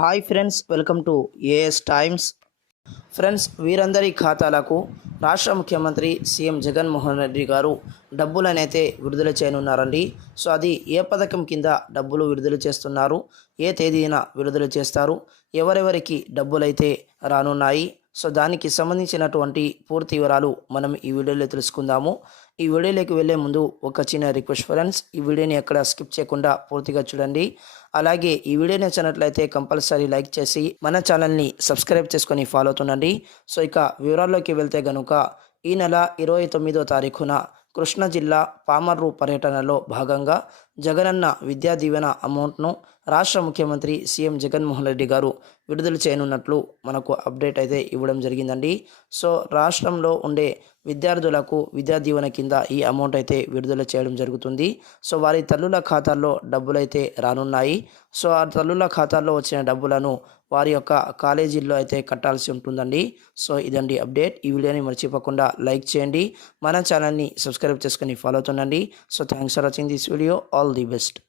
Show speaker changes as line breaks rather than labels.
Hi friends welcome to AS Times friends వీరందరి ఖాతాలకు రాష్ట్ర ముఖ్యమంత్రి సీఎం జగన్మోహన్ రెడ్డి గారు డబ్బులనైతే విడుదల చేయనున్నారండి. సో అది ఏ పథకం కింద డబ్బులు విడుదల చేస్తున్నారు? ఏ తేదీన విడుదల చేస్తారు? ఎవరెవరికి డబ్బులైతే రానున్నాయి? సో దానికి సంబంధించినటువంటి పూర్తి వివరాలు మనం ఈ వీడియోలో తెలుసుకుందాము. ఈ వీడియోలోకి వెళ్ళే ముందు ఒక చిన్న రిక్వెస్ట్ ఫ్రెండ్స్ ఈ వీడియోని ఎక్కడ స్కిప్ చేయకుండా పూర్తిగా చూడండి. అలాగే ఈ వీడియో నచ్చినట్లయితే కంపల్సరీ లైక్ చేసి మన ఛానల్ని సబ్స్క్రైబ్ చేసుకొని ఫాలో అవుతుండండి సో ఇక వివరాల్లోకి వెళ్తే గనుక ఈ నెల ఇరవై తొమ్మిదో తారీఖున కృష్ణా జిల్లా పామర్రు పర్యటనలో భాగంగా జగనన్న విద్యా దీవెన అమౌంట్ను రాష్ట్ర ముఖ్యమంత్రి సీఎం జగన్మోహన్ రెడ్డి గారు విడుదల చేయనున్నట్లు మనకు అప్డేట్ అయితే ఇవ్వడం జరిగిందండి. సో రాష్ట్రంలో ఉండే విద్యార్థులకు విద్యా దీవెన కింద ఈ అమౌంట్ అయితే విడుదల చేయడం జరుగుతుంది. సో వారి తల్లుల ఖాతాల్లో డబ్బులైతే రానున్నాయి. సో ఆ తల్లుల ఖాతాల్లో వచ్చిన డబ్బులను వారి యొక్క కాలేజీల్లో అయితే కట్టాల్సి ఉంటుందండి. సో ఇదండి అప్డేట్. ఈ వీడియోని మర్చిపోకుండా లైక్ చేయండి. మన ఛానల్ని సబ్స్క్రైబ్ చేసుకొని follow అవుతుండండి. So thanks for watching this video. All all the best.